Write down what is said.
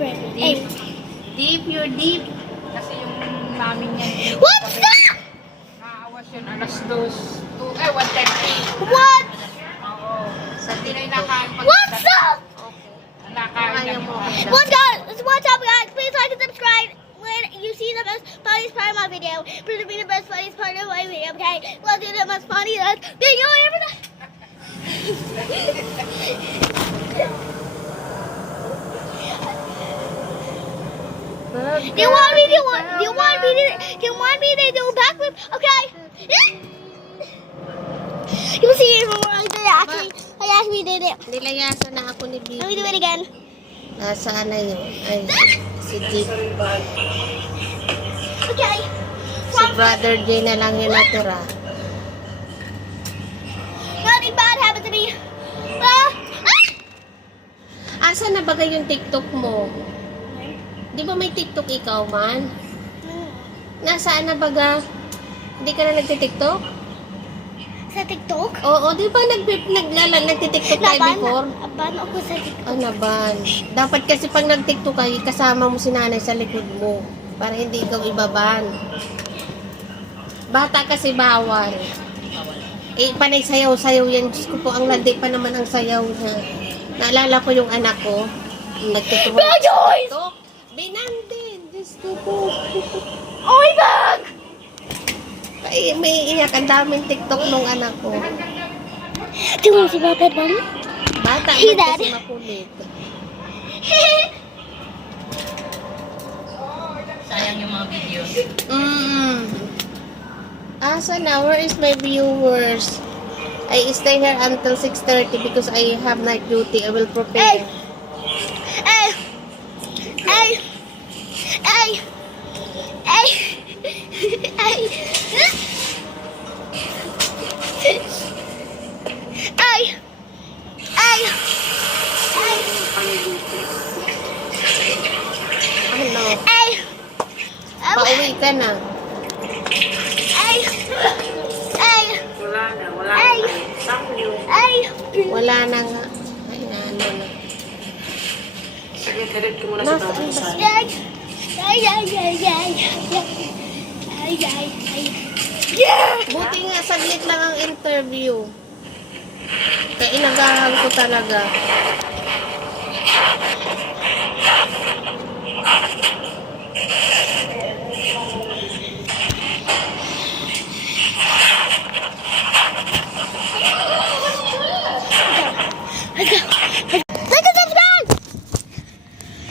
Deep. Deep, you're deep. Kasi yung mami niya. What's that? Naawas yun, alas 1:30. What? Oo. Sa di na inakain pag... What's up? Okay. Nakain niya mo. What's up, guys? Please like and subscribe when you see the most funniest part of my video. Please be the most funniest part of my video, okay? Let's do the most funniest video ever. Do you want me to do a backflip? Okay. You'll see it when I actually did it. Nilayasan na ako ni Bibi. Let me do it again. Nasaan na yun? Ay, si Dick. Okay. Si Brother Jay na lang yung natira. Nothing bad happened to me. Asa na bagay yung TikTok mo? Di ba may TikTok ikaw man? Nasaan na baga? Hindi ka na nagtitiktok? Sa TikTok? Oo, di ba nagtitiktok tayo before? Naban ako sa TikTok. Ah, naban. Dapat kasi pag nagtiktok ka, kasama mo si nanay sa likod mo. Para hindi ikaw ibaban. Bata kasi bawal. Eh, panay sayaw-sayaw yan. Diyos ko po, ang landi pa naman ang sayaw niya. Naalala ko yung anak ko. Nagtutuwa sa TikTok. Binandin. Diyos ko po. Oh my God! Ay, may iyak. Ang daming TikTok nung anak ko. Do you want to see my pet bunny? Bata Hey, man Dad. kasi makulit. Sayang yung mga videos. Asa na? Where is my viewers? I stay here until 6:30 because I have night duty. I will prepare. Hey! Hey! Hey! Hey! Hey! Hey! Hey! Ano? Hey! Pauwi ka na. Hey! Hey! Wala na. Hey! Hey! Wala na nga. Ay, ano na. Sige, karit ko muna Nasaan ba? Yay! Yay! Yay! Yay! Yay! Yay! Yay! Yay! Yeah! Buti nga, saglit lang ang interview. Kaya inagahan ko talaga.